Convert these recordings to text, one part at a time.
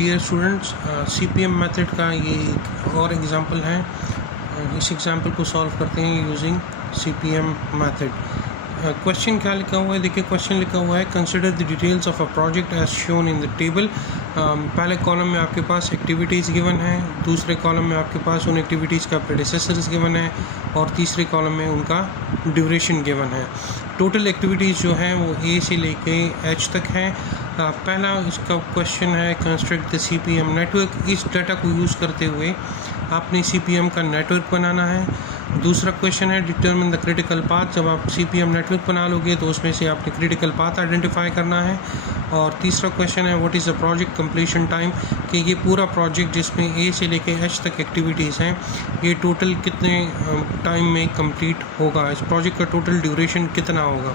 Dear students, CPM method का ये एक और एग्जांपल है। इस एग्जांपल को सॉल्व करते हैं यूजिंग CPM मेथड। क्वेश्चन क्या लिखा हुआ है, देखिए क्वेश्चन लिखा हुआ है consider the details of a project as shown in the table. पहले कॉलम में आपके पास एक्टिविटीज़ गिवन है, दूसरे कॉलम में आपके पास उन एक्टिविटीज़ का प्रेडिसेसर्स गिवन है और तीसरे कॉलम में उनका ड्यूरेशन गिवन है। टोटल एक्टिविटीज़ जो हैं वो A से लेके H तक हैं। पहला इसका क्वेश्चन है कंस्ट्रक्ट द CPM नेटवर्क। इस डाटा को यूज़ करते हुए आपने CPM का नेटवर्क बनाना है। दूसरा क्वेश्चन है डिटरमिन द क्रिटिकल पाथ। जब आप CPM नेटवर्क बना लोगे तो उसमें से आपने क्रिटिकल पाथ आइडेंटिफाई करना है। और तीसरा क्वेश्चन है what is the project completion time, कि ये पूरा प्रोजेक्ट जिसमें A से लेके H तक एक्टिविटीज़ हैं ये टोटल कितने टाइम में कंप्लीट होगा, इस प्रोजेक्ट का टोटल ड्यूरेशन कितना होगा।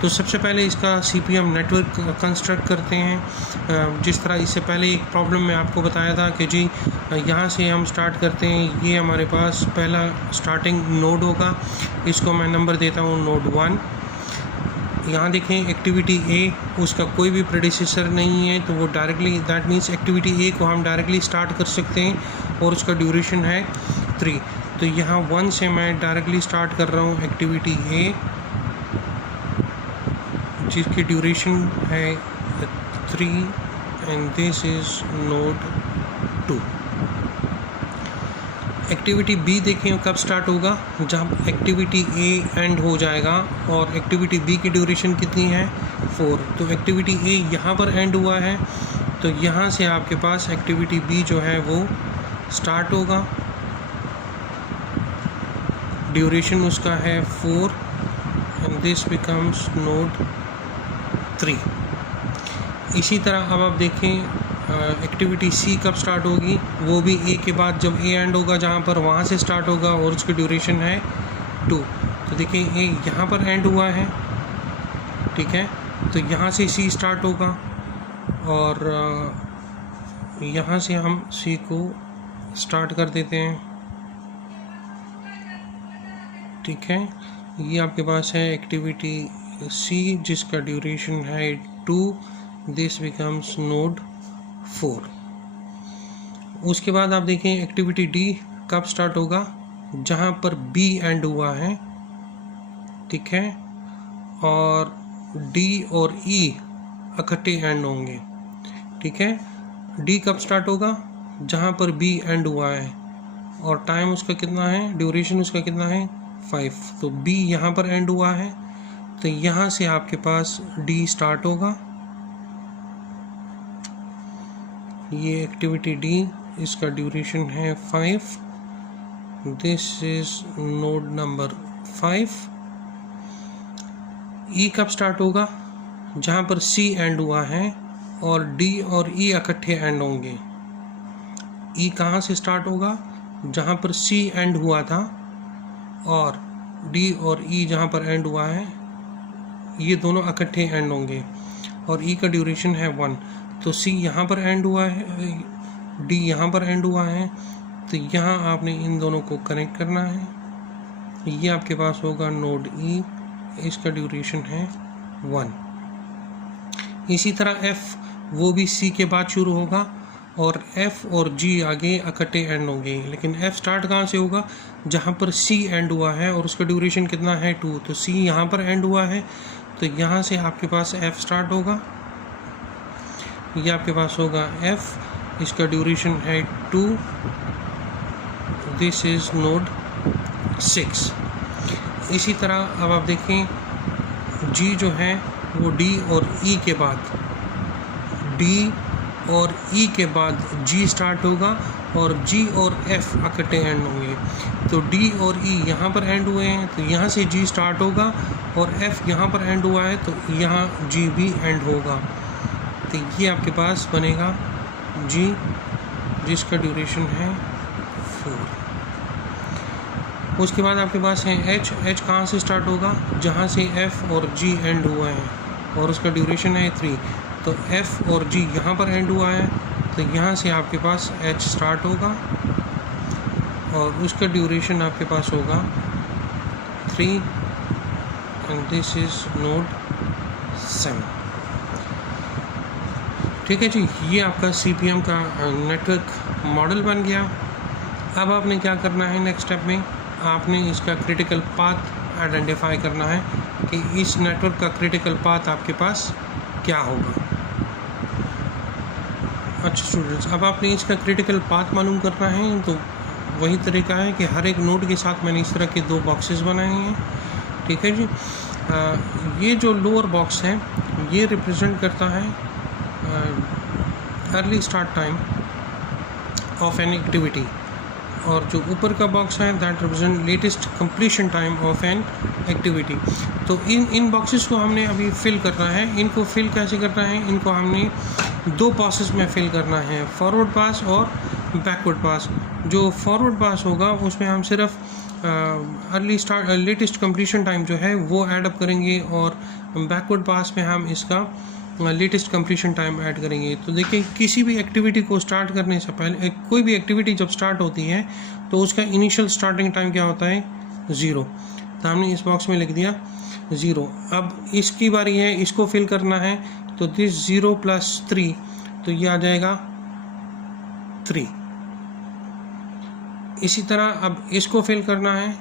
तो सबसे पहले इसका CPM नेटवर्क कंस्ट्रक्ट करते हैं। जिस तरह इससे पहले एक प्रॉब्लम में आपको बताया था कि जी यहाँ से हम स्टार्ट करते हैं, ये हमारे पास पहला स्टार्टिंग नोड होगा, इसको मैं नंबर देता हूँ नोड 1। यहाँ देखें एक्टिविटी A, उसका कोई भी प्रेडिसेसर नहीं है तो वो directly, that means activity A को हम डायरेक्टली स्टार्ट कर सकते हैं और उसका ड्यूरेशन है 3। तो यहाँ 1 से मैं डायरेक्टली स्टार्ट कर रहा हूँ एक्टिविटी A जिसकी ड्यूरेशन है 3 and this is node 2। Activity B देखें कब स्टार्ट होगा, जब एक्टिविटी A एंड हो जाएगा और एक्टिविटी B की ड्यूरेशन कितनी है 4। तो एक्टिविटी A यहाँ पर एंड हुआ है तो यहाँ से आपके पास एक्टिविटी B जो है वो स्टार्ट होगा, ड्यूरेशन उसका है 4 एंड दिस बिकम्स नोड 3। इसी तरह अब आप देखें एक्टिविटी C कब स्टार्ट होगी, वो भी A के बाद जब A एंड होगा जहाँ पर वहाँ से स्टार्ट होगा और उसकी ड्यूरेशन है 2। तो देखिए A यहाँ पर एंड हुआ है, ठीक है, तो यहाँ से C स्टार्ट होगा और यहाँ से हम C को स्टार्ट कर देते हैं, ठीक है। ये आपके पास है एक्टिविटी C जिसका ड्यूरेशन है 2, दिस बिकम्स नोड 4। उसके बाद आप देखें एक्टिविटी D कब स्टार्ट होगा, जहाँ पर B एंड हुआ है, ठीक है, और D और E इकट्ठे एंड होंगे, ठीक है। D कब स्टार्ट होगा, जहाँ पर B एंड हुआ है और टाइम उसका कितना है, ड्यूरेशन उसका कितना है 5। तो B यहाँ पर एंड हुआ है तो यहाँ से आपके पास D स्टार्ट होगा, ये एक्टिविटी D, इसका ड्यूरेशन है 5, this is node number 5। E कब स्टार्ट होगा, जहाँ पर C एंड हुआ है और D और E इकट्ठे एंड होंगे। E कहाँ से स्टार्ट होगा, जहाँ पर C एंड हुआ था और D और E जहाँ पर एंड हुआ है ये दोनों इकट्ठे एंड होंगे और E का ड्यूरेशन है 1। तो C यहाँ पर एंड हुआ है, D यहाँ पर एंड हुआ है, तो यहाँ आपने इन दोनों को कनेक्ट करना है। ये आपके पास होगा नोड E, इसका ड्यूरेशन है 1। इसी तरह F वो भी C के बाद शुरू होगा और F और G आगे इकट्ठे एंड होंगे, लेकिन F स्टार्ट कहाँ से होगा, जहाँ पर C एंड हुआ है और उसका ड्यूरेशन कितना है 2। तो C यहाँ पर एंड हुआ है तो यहाँ से आपके पास F स्टार्ट होगा, ये आपके पास होगा F, इसका ड्यूरेशन है 2, दिस इज़ नोड 6। इसी तरह अब आप देखें G जो है वो D और E के बाद, D और E के बाद G स्टार्ट होगा और G और F इकट्ठे एंड होंगे। तो D और E यहाँ पर एंड हुए हैं तो यहाँ से G स्टार्ट होगा और F यहाँ पर एंड हुआ है तो यहाँ G भी एंड होगा। तो ये आपके पास बनेगा G जिसका ड्यूरेशन है 4। उसके बाद आपके पास है H कहाँ से स्टार्ट होगा, जहाँ से F और G एंड हुआ है और उसका ड्यूरेशन है 3। तो F और G यहाँ पर एंड हुआ है तो यहाँ से आपके पास H स्टार्ट होगा और उसका ड्यूरेशन आपके पास होगा 3 एंड दिस इज़ नोड 7। ठीक है जी, ये आपका CPM का नेटवर्क मॉडल बन गया। अब आपने क्या करना है, नेक्स्ट स्टेप में आपने इसका क्रिटिकल पाथ आइडेंटिफाई करना है कि इस नेटवर्क का क्रिटिकल पाथ आपके पास क्या होगा। अच्छा स्टूडेंट्स, अब आपने इसका क्रिटिकल पाथ मालूम करना है तो वही तरीका है कि हर एक नोड के साथ मैंने इस तरह के 2 बॉक्सेस बनाए हैं। ठीक है जी, ये जो लोअर बॉक्स है ये रिप्रेजेंट करता है early start time of an activity, और जो ऊपर का बॉक्स है that represent latest completion time of an activity. तो इन बॉक्सेस को हमने अभी फिल करना है। इनको फिल कैसे करना है, इनको हमने 2 प्रोसेस में फिल करना है, फॉरवर्ड पास और बैकवर्ड पास। जो फॉरवर्ड पास होगा उसमें हम सिर्फ लेटेस्ट कंप्लीशन टाइम जो है वो ऐड अप करेंगे, और बैकवर्ड पास में हम इसका लेटेस्ट कंप्लीशन टाइम ऐड करेंगे। तो देखिए, किसी भी एक्टिविटी को स्टार्ट करने से पहले, कोई भी एक्टिविटी जब स्टार्ट होती है तो उसका इनिशियल स्टार्टिंग टाइम क्या होता है, 0। तो हमने इस बॉक्स में लिख दिया 0। अब इसकी बारी है, इसको फिल करना है, तो दिस 0 + 3, तो ये आ जाएगा 3। इसी तरह अब इसको फिल करना है,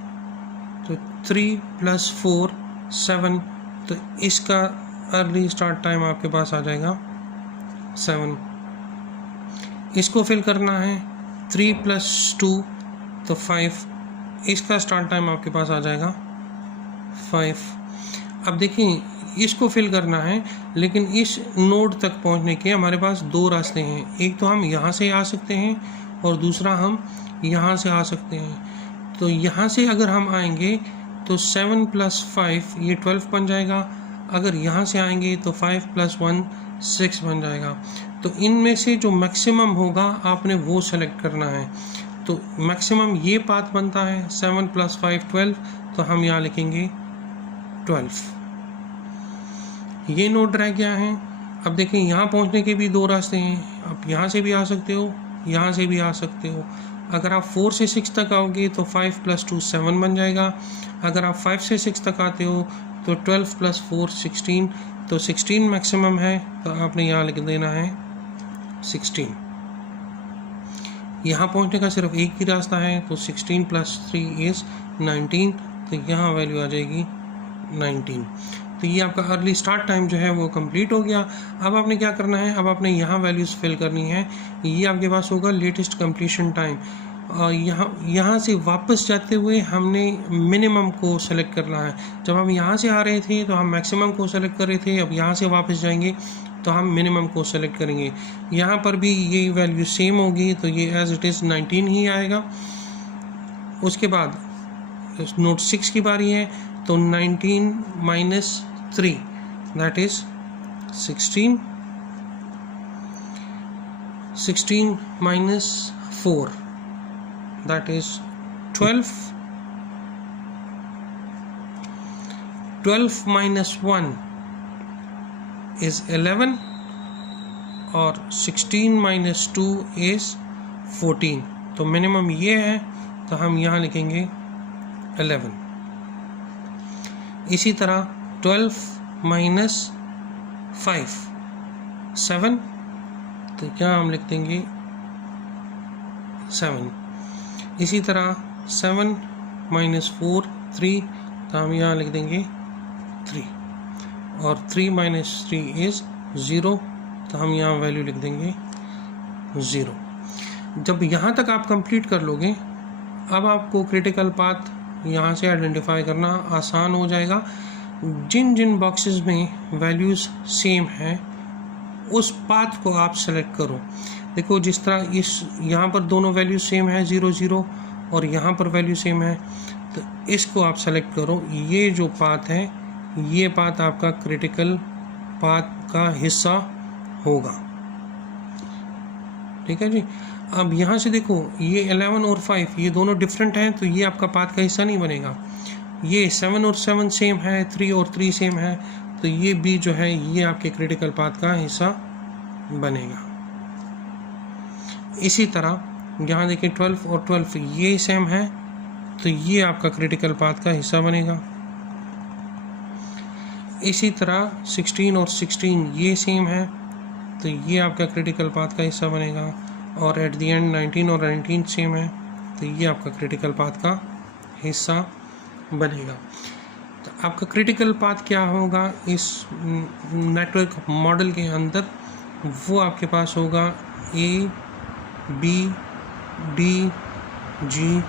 तो 3 + 4 7, तो इसका अर्ली स्टार्ट टाइम आपके पास आ जाएगा 7। इसको फिल करना है 3 + 2, तो 5, इसका स्टार्ट टाइम आपके पास आ जाएगा 5। अब देखिए, इसको फिल करना है, लेकिन इस नोड तक पहुंचने के हमारे पास 2 रास्ते हैं। एक तो हम यहाँ से आ सकते हैं और दूसरा हम यहाँ से आ सकते हैं। तो यहाँ से अगर हम आएंगे तो 7 + 5 ये 12 बन जाएगा। अगर यहाँ से आएंगे तो 5 + 1 6 बन जाएगा। तो इनमें से जो मैक्सिमम होगा आपने वो सेलेक्ट करना है। तो मैक्सिमम ये पाथ बनता है 7 + 5 12, तो हम यहाँ लिखेंगे 12। ये नोड रह गया है। अब देखें, यहाँ पहुँचने के भी 2 रास्ते हैं। आप यहाँ से भी आ सकते हो, यहाँ से भी आ सकते हो। अगर आप 4 से 6 तक आओगे तो 5 + 2 7 बन जाएगा। अगर आप 5 से 6 तक आते हो तो 12 + 4 16, तो 16 मैक्सिमम है, तो आपने यहाँ लिख देना है 16। यहाँ पहुँचने का सिर्फ एक ही रास्ता है, तो 16 + 3 इज़ 19, तो यहाँ वैल्यू आ जाएगी 19। तो ये आपका अर्ली स्टार्ट टाइम जो है वो कंप्लीट हो गया। अब आपने क्या करना है, अब आपने यहाँ वैल्यूज़ फिल करनी है। ये आपके पास होगा लेटेस्ट कंप्लीशन टाइम। यहाँ से वापस जाते हुए हमने मिनिमम को सेलेक्ट करना है। जब हम यहाँ से आ रहे थे तो हम मैक्सिमम को सेलेक्ट कर रहे थे, अब यहाँ से वापस जाएंगे तो हम मिनिमम को सेलेक्ट करेंगे। यहाँ पर भी ये वैल्यू सेम होगी, तो ये एज इट इज़ 19 ही आएगा। उसके बाद नोट 6 की बारी है, तो 19 - 3 that is 16। 16 - 4 that is 12. 12 - 1 is 11, और 16 - 2 is 14। तो मिनिमम ये है, तो हम यहाँ लिखेंगे 11। इसी तरह 12 - 5 7, तो यहाँ हम लिख देंगे 7। इसी तरह 7 - 4 3, तो हम यहाँ लिख देंगे 3, और 3 - 3 इज़ 0, तो हम यहाँ वैल्यू लिख देंगे 0। जब यहाँ तक आप कंप्लीट कर लोगे, अब आपको क्रिटिकल पाथ यहाँ से आइडेंटिफाई करना आसान हो जाएगा। जिन जिन बॉक्सेस में वैल्यूज़ सेम हैं उस पाथ को आप सेलेक्ट करो। देखो, जिस तरह यहाँ पर दोनों वैल्यू सेम है 0 0, और यहाँ पर वैल्यू सेम है, तो इसको आप सेलेक्ट करो। ये जो पाथ है, ये पाथ आपका क्रिटिकल पाथ का हिस्सा होगा। ठीक है जी। अब यहाँ से देखो, ये 11 और 5 ये दोनों डिफरेंट हैं, तो ये आपका पाथ का हिस्सा नहीं बनेगा। ये 7 और 7 सेम है, 3 और 3 सेम है, तो ये भी जो है ये आपके क्रिटिकल पाथ का हिस्सा बनेगा। इसी तरह यहाँ देखिए 12 और 12 ये सेम है, तो ये आपका क्रिटिकल पाथ का हिस्सा बनेगा। इसी तरह 16 और 16 ये सेम है, तो ये आपका क्रिटिकल पाथ का हिस्सा बनेगा। और एट द एंड 19 और 19 सेम है, तो ये आपका क्रिटिकल पाथ का हिस्सा बनेगा। तो आपका क्रिटिकल पाथ क्या होगा इस नेटवर्क मॉडल के अंदर, वो आपके पास होगा ए, बी, डी, जी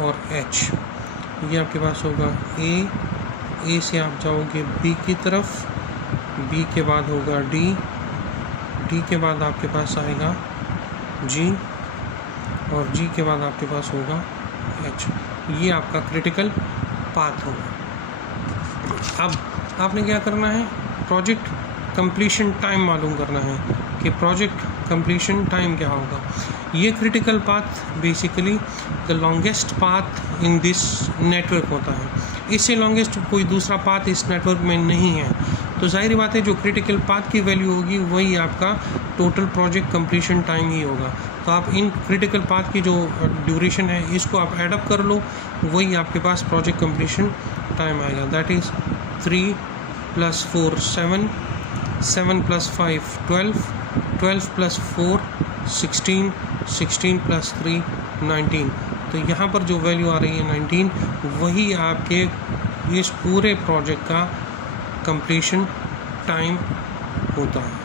और एच। ये आपके पास होगा ए से आप जाओगे बी की तरफ, बी के बाद होगा डी के बाद आपके पास आएगा जी, और जी के बाद आपके पास होगा एच। ये आपका क्रिटिकल पाथ होगा। अब आपने क्या करना है, प्रोजेक्ट कंप्लीशन टाइम मालूम करना है कि प्रोजेक्ट कंप्लीशन टाइम क्या होगा। ये critical path basically the longest path in this network होता है। इससे लॉन्गेस्ट कोई दूसरा पाथ इस नेटवर्क में नहीं है। तो जाहिर बात है जो क्रिटिकल पाथ की वैल्यू होगी वही आपका टोटल प्रोजेक्ट कंप्लीशन टाइम ही होगा। तो आप इन क्रिटिकल पाथ की जो ड्यूरेशन है इसको आप एडअप कर लो, वही आपके पास प्रोजेक्ट कंप्लीशन टाइम आएगा। That is 3 + 4 7, 7 + 5 12, 12 + 4 16, 16 + 3 19। तो यहाँ पर जो वैल्यू आ रही है 19, वही आपके इस पूरे प्रोजेक्ट का कंप्लीशन टाइम होता है।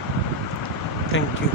Thank you.